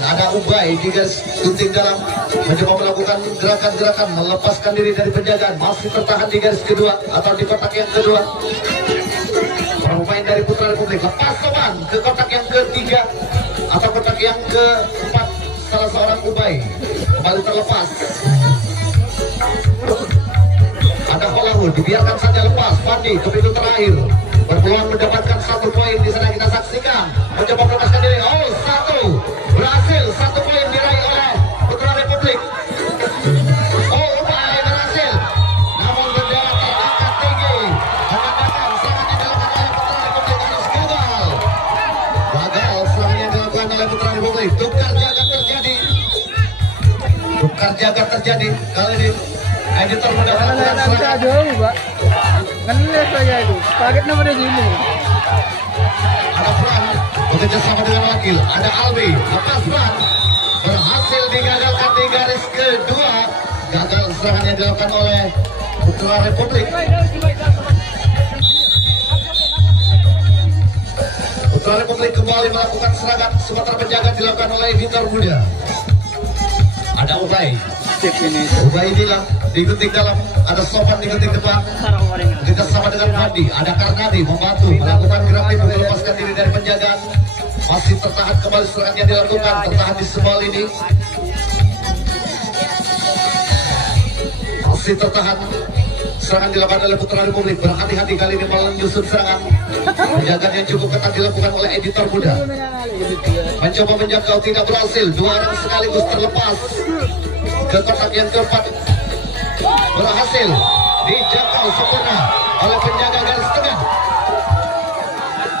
Ada Ubay di garis gunting dalam, mencoba melakukan gerakan-gerakan melepaskan diri dari penjagaan, masih tertahan di garis kedua atau di kotak yang kedua. Pemain dari Putra Republik lepas sopan ke kotak yang ketiga atau kotak yang keempat. Salah seorang Ubay kembali terlepas. Ada Holahu, dibiarkan saja lepas. Pandi ke pintu terakhir, berpeluang mendapatkan 1 poin. Di sana kita saksikan mencoba melepaskan diri. Oh, 1 berhasil, 1 poin diraih oleh Putra Republik. Oh, Ubay berhasil, namun bendera terangkat tinggi. Mengatakan serangan yang dilakukan oleh Putra Republik harus gagal. Gagal serangan yang dilakukan oleh Putra Republik. Tukar jaga terjadi kali ini. Editor mendapatkan serangan. Pak. Ngeles saya itu. Kaget nama dia gini. Ada Fran bekerja sama dengan wakil. Ada Albi, lepas Fran, berhasil digagalkan di garis kedua. Gagal serangan yang dilakukan oleh Putra Republik. Putra Republik kembali melakukan serangan. Sementara penjaga dilakukan oleh Editor Muda. Ada Ubay. Ubay inilah digunting dalam, ada Sopan digunting depan. Kita sama dengan Fandi, ada Karnadi membantu melakukan gerak itu, melepaskan diri dari penjagaan. Masih tertahan kembali serangan yang dilakukan, tertahan di sebuah lini. Masih tertahan serangan dilakukan oleh Putra Republik. Berhati-hati kali ini malah menyusun serangan. Penjagaan yang cukup ketat dilakukan oleh Editor Muda. Mencoba menjangkau, tidak berhasil. 2 orang sekaligus terlepas ke kotak yang keempat. Berhasil dijangkau sempurna oleh penjaga garis tengah.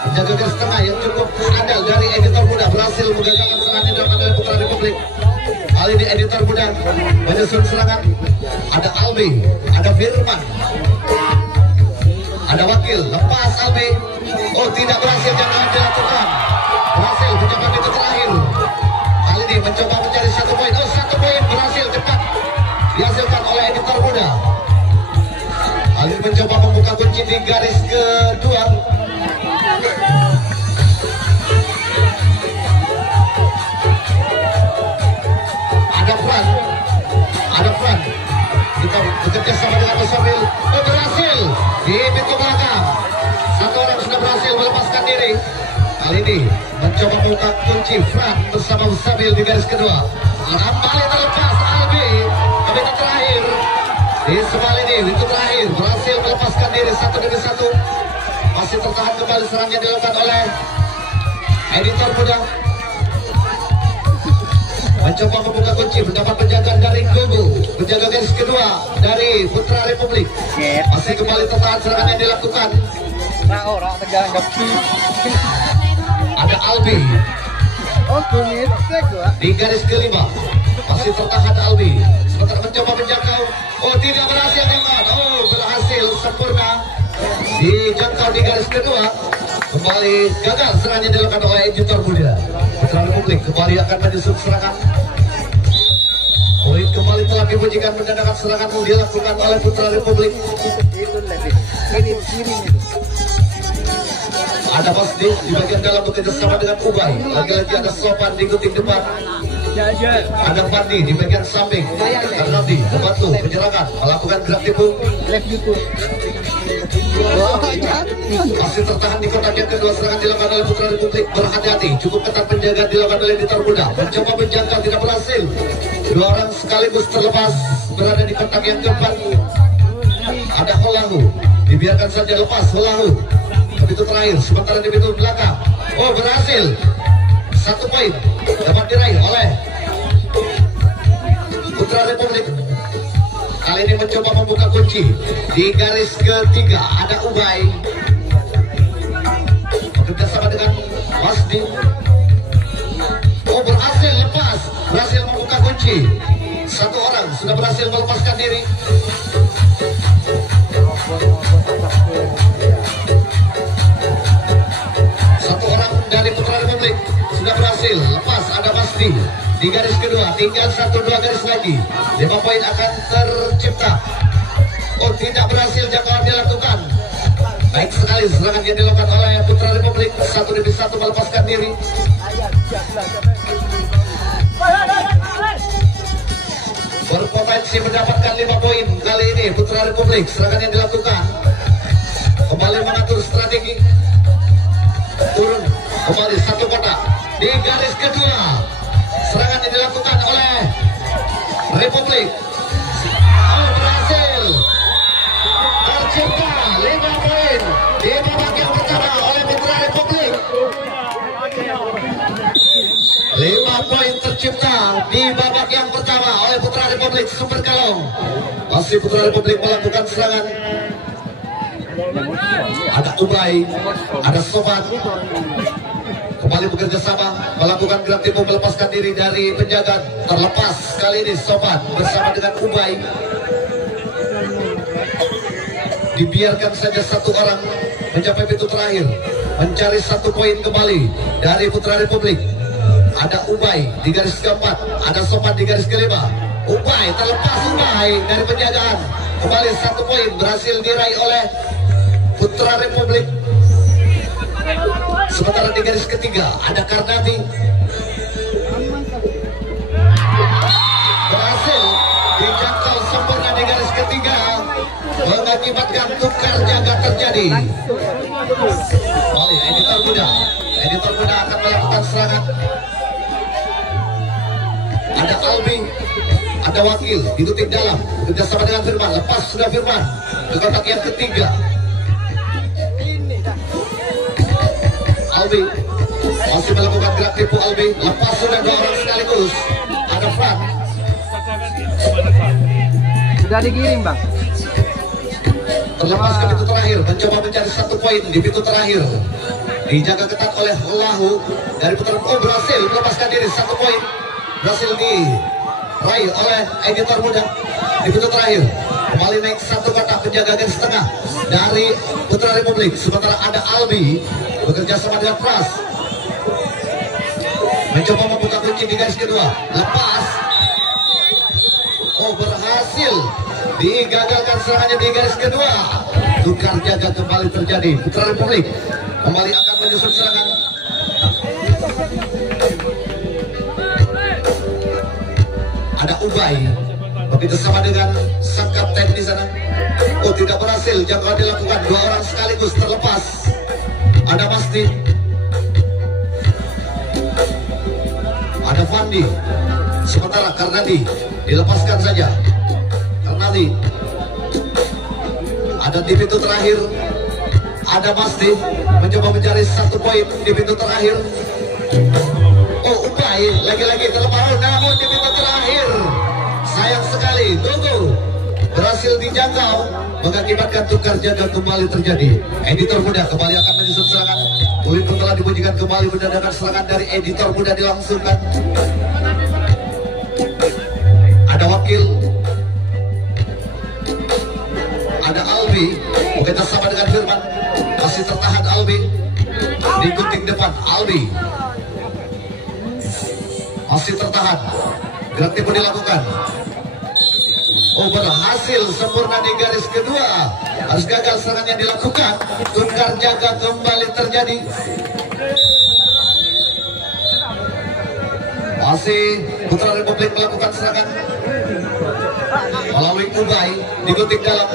Penjaga garis tengah yang cukup andal dari Editor Muda berhasil menggagalkan serangan yang dilakukan oleh Putra Republik. Kali ini Editor Muda menyusun serangan. Ada Albi, ada Firman, ada Wakil, lepas Albi. Oh, tidak berhasil, jangan dilakukan. Berhasil mencoba itu terakhir. Kali ini mencoba mencari 1 poin. Oh, 1 poin berhasil cepat dihasilkan oleh Editor Muda. Kali ini mencoba membuka kunci di garis kedua. Ada Fran, kita bekerja sama dengan Musamil. Oh, berhasil di pintu belakang. 1 orang sudah berhasil melepaskan diri. Kali ini mencoba membuka kunci Fran bersama Musamil di garis kedua. Kembali terlepas Albi ke pintu terakhir. Di sebuah lini, pintu terakhir berhasil melepaskan diri 1 demi 1. Masih tertahan kembali serangan yang dilakukan oleh Editor Muda. Mencoba membuka kunci, mendapat penjagaan dari Gogo. Penjaga garis kedua dari Putra Republik. Masih kembali tertahan serangan yang dilakukan. Ada Albi di garis kelima. Masih tertahan Albi. Sementara mencoba menjangkau. Oh, tidak berhasil jangan. Oh, berhasil sempurna dijangkau di garis kedua. Kembali gagal serangan yang dilakukan oleh Editor Muda. Putra Republik kembali akan menyusun serangan. Poin kembali telah dibunyikan, mendadak serangan dilakukan oleh Putra Republik. Ada Masdi di bagian dalam bekerja sama dengan Ubay. Lagi-lagi ada Sopan di gunting depan. Ada Fandi di bagian samping. Karena nanti membantu penyerangan, melakukan gerak tipu. Masih tertahan di kotak yang kedua. Serangan dilakukan oleh Putra Republik. Berhati-hati, cukup ketat penjaga dilakukan oleh Editor Muda. Mencoba menjangkau, tidak berhasil. 2 orang sekaligus terlepas berada di kotak yang keempat. Ada Holahu, dibiarkan saja lepas Holahu ke pintu terakhir. Sementara di pintu belakang, oh, berhasil. 1 poin dapat diraih oleh Putra Republik. Kali ini mencoba membuka kunci di garis ketiga. Ada Ubay bekerja sama dengan Masdi. Oh, berhasil lepas, berhasil membuka kunci. 1 orang sudah berhasil melepaskan diri. Dari Putra Republik sudah berhasil lepas. Ada Masdi di garis kedua. Tinggal 1-2 garis lagi. 5 poin akan tercipta. Oh, tidak berhasil jangkauan dilakukan. Baik sekali serangan yang dilakukan oleh Putra Republik. 1 demi 1 melepaskan diri. masih mendapatkan 5 poin kali ini. Putra Republik, serangan yang dilakukan kembali mengatur strategi, turun kembali satu kotak di garis kedua. Serangan yang dilakukan oleh Republik, berhasil tercipta 5 poin di babak yang pertama oleh Putra Republik. 5 poin tercipta di babak yang pertama oleh Putra Republik Super Kalong. Masih Putra Republik melakukan serangan. Ada Ubay, ada Sobat, kembali bekerja sama melakukan gerak tempo melepaskan diri dari penjagaan. Terlepas kali ini Sobat bersama dengan Ubay. Dibiarkan saja satu orang mencapai pintu terakhir, mencari 1 poin kembali dari Putra Republik. Ada Ubay di garis keempat, ada Sobat di garis kelima. Ubay terlepas, Ubay dari penjagaan. Kembali 1 poin berhasil diraih oleh Putra Republik. Sementara di garis ketiga ada Karnati, berhasil dijangkau sempurna di garis ketiga, mengakibatkan tukar jaga terjadi. Kembali editor muda akan melakukan serangan. Ada Albi, ada Wakil ditutup dalam kerjasama dengan Firman. Lepas sudah Firman ke kotak yang ketiga. Albi masih melakukan gerak tipu. Albi lepas sudah 2 orang sekaligus. Ada Fran, Sudah dikirim, Bang. terlepas ke pintu terakhir, mencoba mencari 1 poin di pintu terakhir. Dijaga ketat oleh Lahu dari putaran. Berhasil melepaskan diri 1 poin. Berhasil diraih oleh editor muda di pintu terakhir. Kembali naik 1 kotak, penjaga garis setengah dari Putra Republik. Sementara ada Albi bekerja sama dengan Pras, mencoba membuka kunci di garis kedua. Lepas, berhasil digagalkan serangannya di garis kedua. Tukar jaga kembali terjadi. Putra Republik kembali akan menyusun serangan. Ada Ubay begitu sama dengan sang kapten di sana. Tidak berhasil, jangkauan dilakukan 2 orang sekaligus terlepas. Ada Masdi, ada Fandi. Sementara Karnadi dilepaskan saja. Karnadi ada di pintu terakhir. Ada Masdi mencoba mencari 1 poin di pintu terakhir. Ubay lagi-lagi terlepas, namun di pintu terakhir sayang sekali. Tunggu, berhasil dijangkau, mengakibatkan tukar jaga kembali terjadi. Editor muda kembali akan menyusun serangan. Poin telah dibunyikan kembali, mendadak serangan dari editor muda dilangsungkan. Ada Wakil, ada Albi bekerja sama dengan Firman. Masih tertahan Albi di gunting depan. Albi masih tertahan, gerak tipu dilakukan. Berhasil sempurna di garis kedua. Harus gagal serangan yang dilakukan. Tukar jaga kembali terjadi. Masih Putra Republik melakukan serangan melalui Ubay dikutik dalam.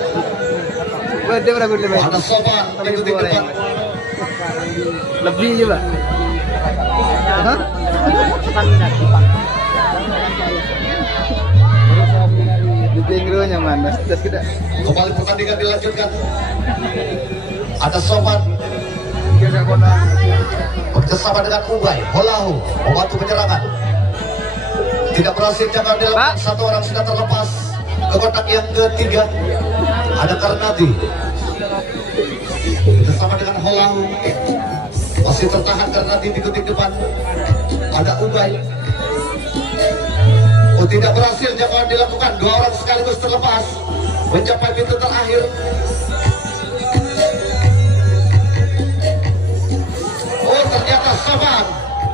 Ada Soban dikutik depan. Lebih juga. Kembali pertandingan dilanjutkan. Ada Soban bersama dengan Ubay. Holahu membantu penyerangan. Tidak berhasil, jangan dilakukan. 1 orang sudah terlepas ke kotak yang ketiga. Ada Karnati bersama dengan Holahu. Masih tertahan Karnati di kutik depan. Ada Ubay. Tidak berhasil, jangan dilakukan. 2 orang sekaligus terlepas mencapai pintu terakhir. Ternyata Sobat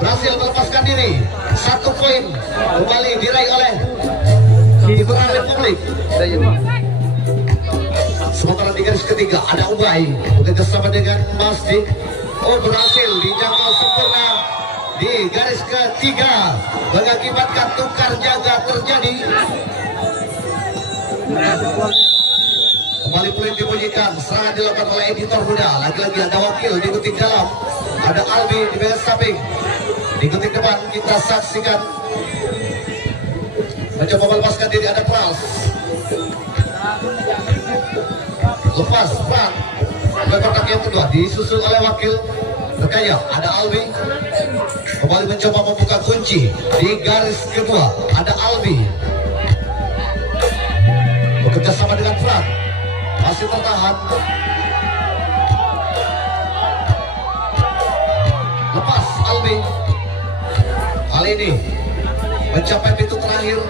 berhasil melepaskan diri. 1 poin kembali diraih oleh Putra Republik. Sementara di garis ketiga ada Ubay bekerja sama dengan Masdi. Berhasil dijangkau sempurna di garis ketiga, mengakibatkan tukar jaga terjadi. Kembali poin dibunyikan, serangan dilakukan oleh editor muda. Lagi-lagi ada wakil di guting dalam, ada Albi di bagian samping. Di guting depan kita saksikan mencoba melepaskan diri, ada Pras. Lepas Pran ke kotak yang kedua, disusul oleh wakil Berkaya, ada Albi. Kembali mencoba membuka kunci di garis kedua, ada Albi. Bekerja sama dengan Pran, masih tertahan. Lepas Albi. Kali ini mencapai pintu terakhir.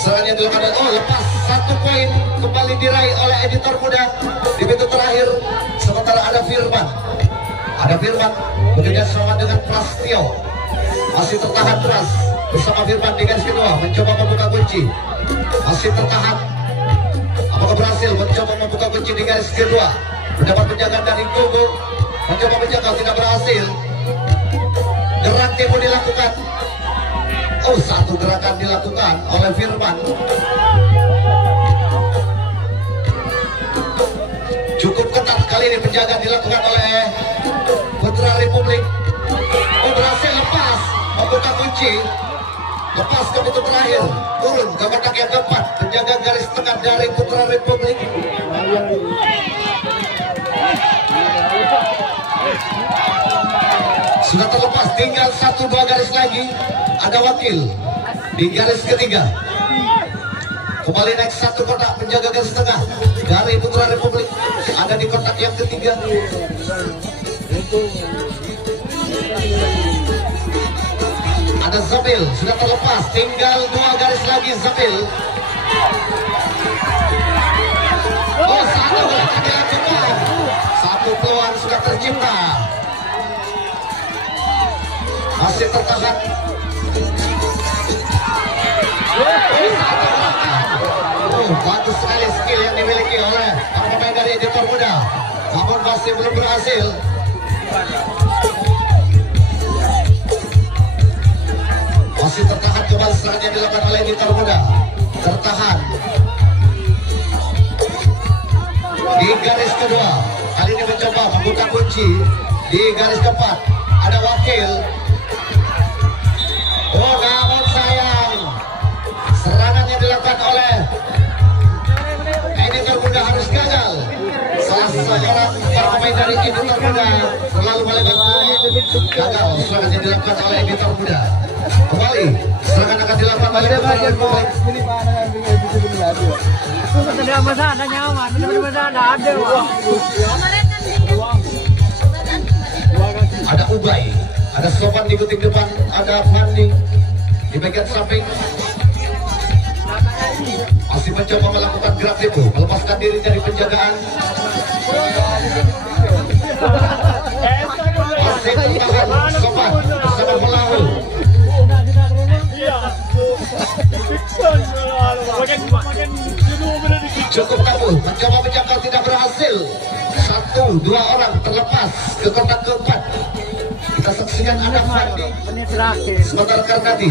Serangan yang dilakukan, lepas 1 poin kembali diraih oleh editor muda di pintu terakhir. Sementara ada Firman. Ada Firman bekerja sama dengan Prastio. Masih tertahan Pras bersama Firman di garis kedua, mencoba membuka kunci. Masih tertahan. Apakah berhasil mencoba membuka kunci di garis kedua? Mendapat penjagaan dari Gogo. Mencoba menjaga, tidak berhasil. Gerak tempo dilakukan. Satu gerakan dilakukan oleh Firman. Cukup ketat kali ini penjagaan dilakukan oleh Putra Republik. Berhasil lepas membuka kunci. Lepas ke pintu terakhir, turun ke kotak yang keempat. Penjaga garis tengah dari Putra Republik. Sudah terlepas, tinggal 1-2 garis lagi. Ada wakil di garis ketiga. Kembali naik 1 kotak, penjaga garis tengah dari Putra Republik ada di kotak yang ketiga. Ada Zabil, sudah terlepas, tinggal 2 garis lagi Zabil. Satu gerakan dilakukan, 1 peluang sudah tercipta. Masih tertahan. Bagus sekali skill yang dimiliki oleh para pemain dari editor muda, namun masih belum berhasil. Masih tertahan, kembali serangan yang dilakukan oleh editor muda. Tertahan di garis kedua. Kali ini mencoba membuka kunci di garis keempat. Ada wakil. Namun sayang, serangan yang dilakukan oleh editor muda harus gagal. Salah seorang para pemain dari editor muda selalu melakukan gagal serangan yang dilakukan oleh editor muda. Kembali serangan akan dilakukan oleh Putra Republik. Tidak masalah, nyaman, benar-benar ada. Ada Ubay, ada Sopan di kuting depan, ada Fandi di bagian samping. Masih mencoba melakukan gerak tempo, melepaskan diri dari penjagaan. Masih tertahan Sopan bersama Melahu. Cukup kabur, mencoba menjangkau, tidak berhasil. 1-2 orang terlepas ke kotak keempat. Kita saksikan ada Fandi. Sementara Karnadi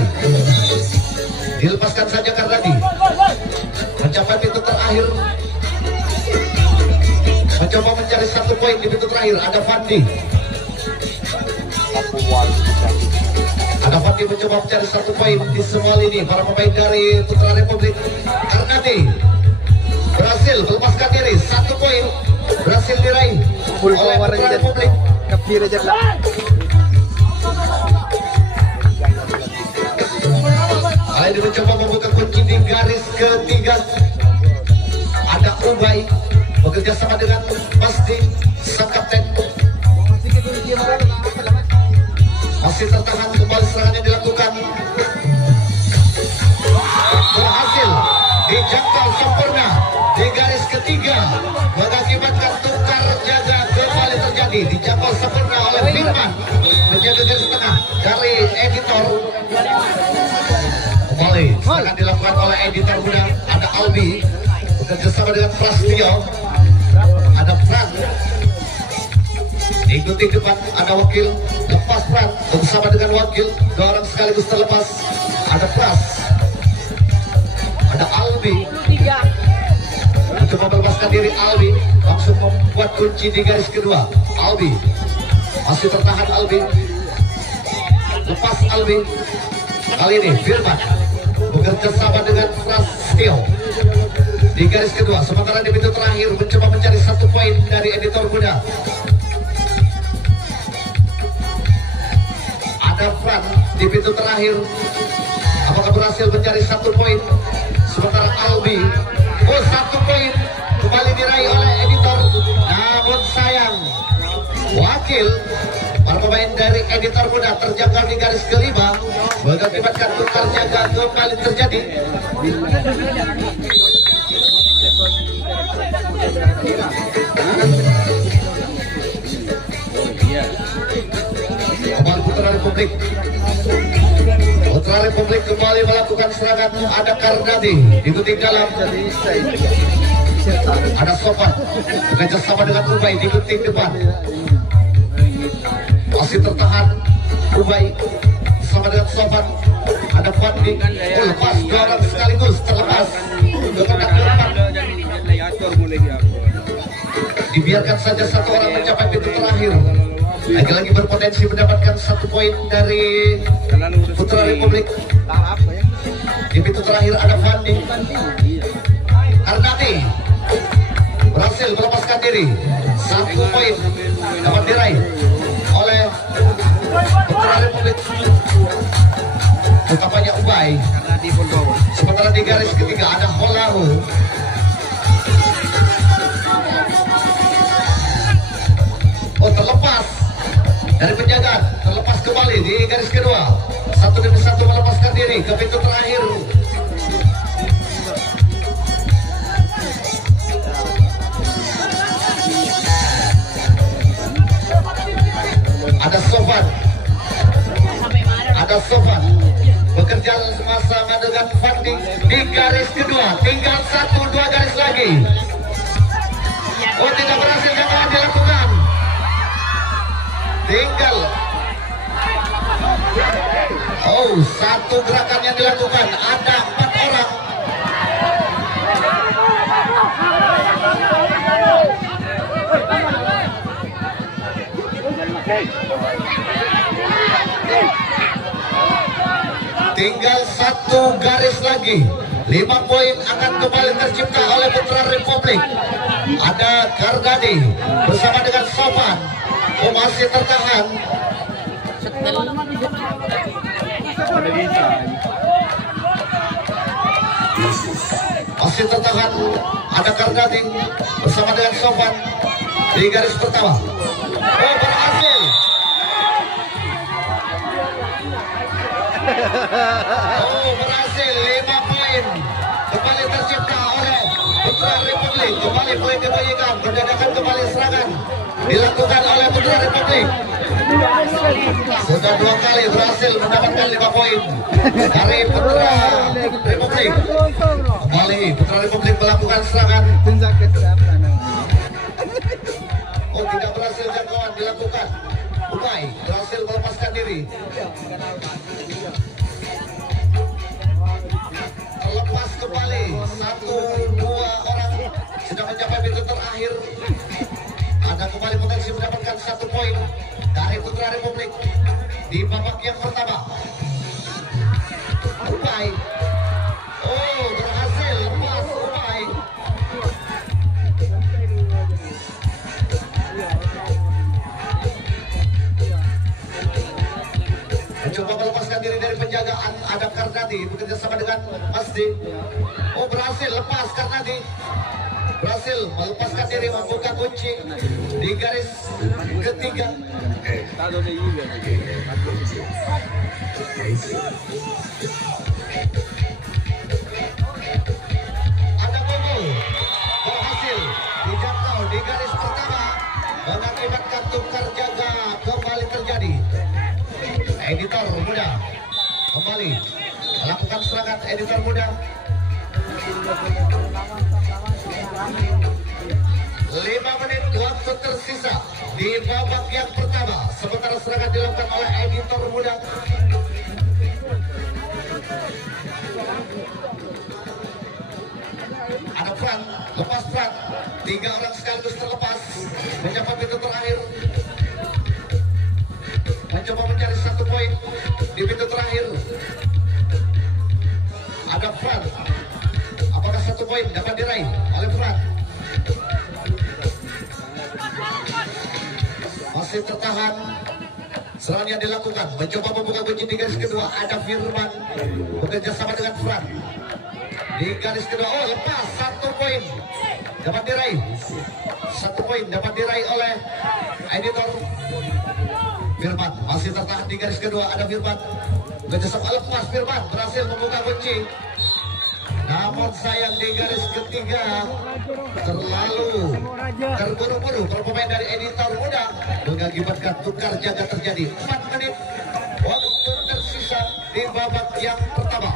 dilepaskan saja. Karnadi mencapai pintu terakhir, mencoba mencari 1 poin di pintu terakhir. Ada Fandi. Ada Fandi mencoba mencari 1 poin di semua lini. Para pemain dari Putra Republik. Karnadi berhasil melepaskan diri, 1 poin berhasil diraih oleh Putra Republik. Kali ini mencoba membuka kunci di garis ketiga. Ada Ubay bekerja sama dengan Pasti sang kapten. Masih tertahan, kembali serangan yang dilakukan. Berhasil dijangkau sempurna di garis ketiga, mengakibatkan tukar jaga kembali terjadi. Dijangkau sempurna oleh Firman, menjaga garis tengah dari editor. Kembali serangan dilakukan oleh editor muda. Ada Albi bekerja sama dengan Prastio. Ada Frank diikuti depan, ada wakil. Lepas Frank bersama dengan wakil, 2 orang sekaligus terlepas. Ada Pras, ada Albi. melepaskan diri. Albi langsung membuat kunci di garis kedua. Albi masih tertahan. Albi lepas. Albi kali ini Firman bekerja sama dengan Prastio di garis kedua. Sementara di pintu terakhir mencoba mencari 1 poin dari editor muda. Ada Fran di pintu terakhir, apakah berhasil mencari 1 poin? Sementara Albi, 1 poin kembali diraih oleh editor. Namun sayang, wakil para pemain dari editor muda terjangkau di garis kelima, mengakibatkan tukar jaga kembali terjadi. Kembali Putra Republik. Putra Republik kembali melakukan serangan. Ada Karnadi di ketinggalan. Ada Sofan bekerja sama dengan Ubay di keting depan. Masih tertahan Ubay sama dengan Sofan. Ada Fandi. Lepas 2 orang sekaligus terlepas. Dibiarkan saja 1 orang mencapai pintu terakhir. Lagi-lagi berpotensi mendapatkan 1 poin dari Putra Republik. Di pintu terakhir ada Fandi. Karnadi berhasil melepaskan diri. 1 poin dapat diraih oleh Putra Republik. Utamanya Ubay. Sementara di garis ketiga ada Holahu. Terlepas dari penjagaan, terlepas kembali di garis kedua. 1 demi 1 melepaskan diri ke pintu terakhir. Ada Sofan. Ada Sofan bekerja sama dengan Fandi di garis kedua. Tinggal 1-2 garis lagi. Tidak berhasil yang dilakukan. Tinggal 1 gerakan yang dilakukan. Ada 4 orang. Tinggal 1 garis lagi. 5 poin akan kembali tercipta oleh Putra Republik. Ada Karnadi bersama dengan Sofan. Masih tertahan. Masih tertahan. Ada Karnadi bersama dengan Sofan di garis pertama. Berhasil. Berhasil. 5 poin kembali tercipta oleh Putra Republik. Kembali poin dibunyikan. Berdadakan kembali serangan dilakukan oleh Putra Republik. Sudah 2 kali berhasil mendapatkan 5 poin dari Putra Republik. Kembali Putra Republik melakukan serangan. Tidak berhasil jangkauan dilakukan. Ubay berhasil melepaskan diri. Terlepas kembali. 1-2 orang sudah mencapai pintu terakhir. Ada kembali potensi mendapatkan 1 poin dari Putra Republik di babak yang pertama. Ubay. Berhasil lepas Ubay. Mencoba melepaskan diri dari penjagaan. Ada Karnadi bekerja sama dengan Masdi. Berhasil lepas Karnadi. Berhasil melepaskan diri, membuka kunci di garis ketiga. Ada Bobo berhasil dijangkau di garis pertama, mengakibatkan tukar jaga kembali terjadi. Editor muda kembali melakukan serangan. Editor muda 5 menit waktu tersisa di babak yang pertama. Sementara serangan dilakukan oleh editor muda. Ada Fran, lepas Fran. poin dapat diraih oleh Fran. Masih tertahan. Serangan yang dilakukan, mencoba membuka kunci di garis kedua. Ada Firman bekerja sama dengan Fran di garis kedua. Oh, lepas. 1 poin dapat diraih. 1 poin dapat diraih oleh editor Firman. Masih tertahan di garis kedua. Ada Firman bekerja sama, lepas. Firman berhasil membuka kunci. Namun sayang di garis ketiga terlalu terburu-buru pemain dari editor muda mengakibatkan tukar jaga terjadi. 4 menit waktu tersisa di babak yang pertama.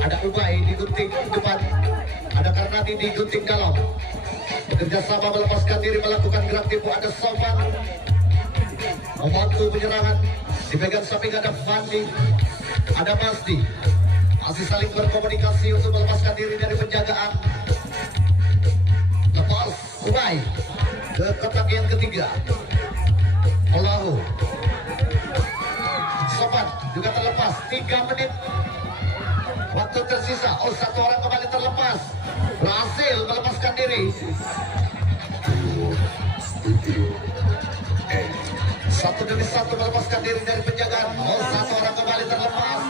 Ada Ubay digunting depan, ada Karnadi digunting dalam, bekerja sama melepaskan diri melakukan gerak tipu. Ada Sofan membantu penyerangan, dipegang samping ada Fandi, ada Masdi, masih saling berkomunikasi untuk melepaskan diri dari penjagaan. Lepas Ubay ke kotak yang ketiga. Allahu Sofan juga terlepas. 3 menit waktu tersisa. Oh, 1 orang kembali terlepas, berhasil melepaskan diri. 1 demi 1 melepaskan diri dari penjagaan. Oh, 1 orang kembali terlepas.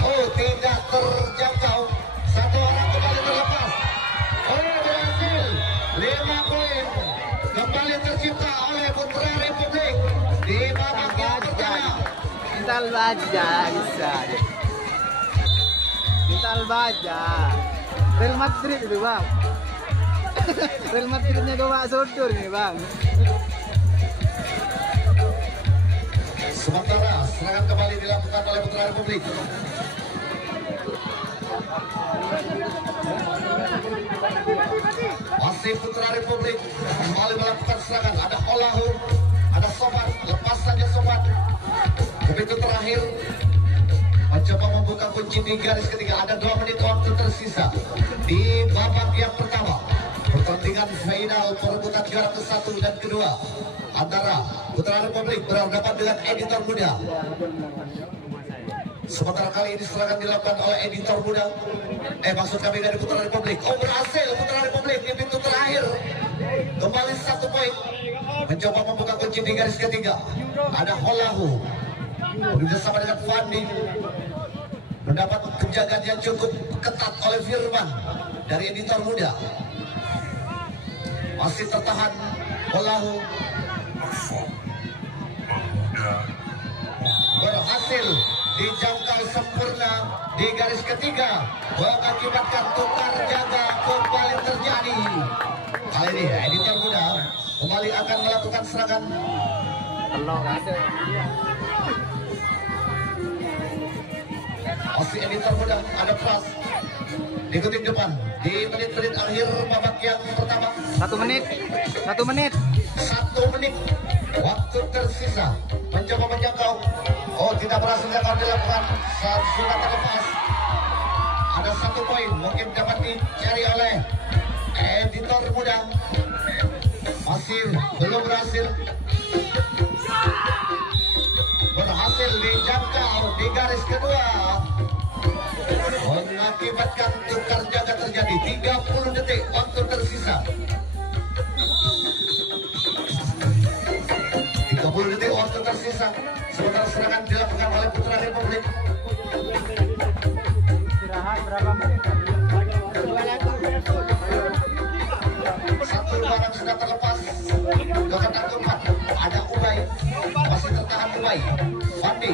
Oh, tidak terjangkau. 1 orang kembali terlepas. Oh, berhasil. 5 poin kembali tercipta oleh Putra Republik di babak yang pertama. Mental baja bisa. Mental baja. Real Madrid itu bang. Real Madridnya gua sodor nih bang. Sementara serangan kembali dilakukan oleh Putra Republik. Masih Putra Republik kembali melakukan serangan. Ada Olahu, ada Sobat, lepas saja Sobat. Begitu terakhir mencoba membuka kunci di garis ketiga. Ada 2 menit waktu tersisa di babak yang pertama. Pertandingan final perebutan juara ke-1 dan kedua antara Putra Republik berhadapan dengan editor muda. Sementara kali ini serangan dilakukan oleh editor muda. Maksud kami dari Putra Republik. Oh, berhasil Putra Republik di pintu terakhir. Kembali 1 poin. Mencoba membuka kunci di garis ketiga. Ada Holahu bersama dengan Fandi. Mendapat penjagaan yang cukup ketat oleh Firman dari editor muda. Masih tertahan Holahu. Berhasil dijangkau sempurna di garis ketiga, mengakibatkan tukar jaga kembali terjadi. Kali ini editor muda kembali akan melakukan serangan. Masih editor muda, ada Pras diikuti depan di menit-menit akhir babak yang pertama. 1 menit 1 menit 1 menit waktu tersisa. Mencoba menjangkau. Oh, tidak berhasil dilakukan. Sudah terlepas. Ada 1 poin mungkin dapat dicari oleh editor muda. Masih belum berhasil. Berhasil dijangkau di garis kedua, mengakibatkan tukar jaga terjadi. 30 detik waktu tersisa. 30 detik waktu tersisa. Sementara serangan dilakukan oleh Putra Republik. istirahat berapa menit? 1 barang sudah terlepas. Ke kotak keempat ada Ubay, masih tertahan Ubay. Fandi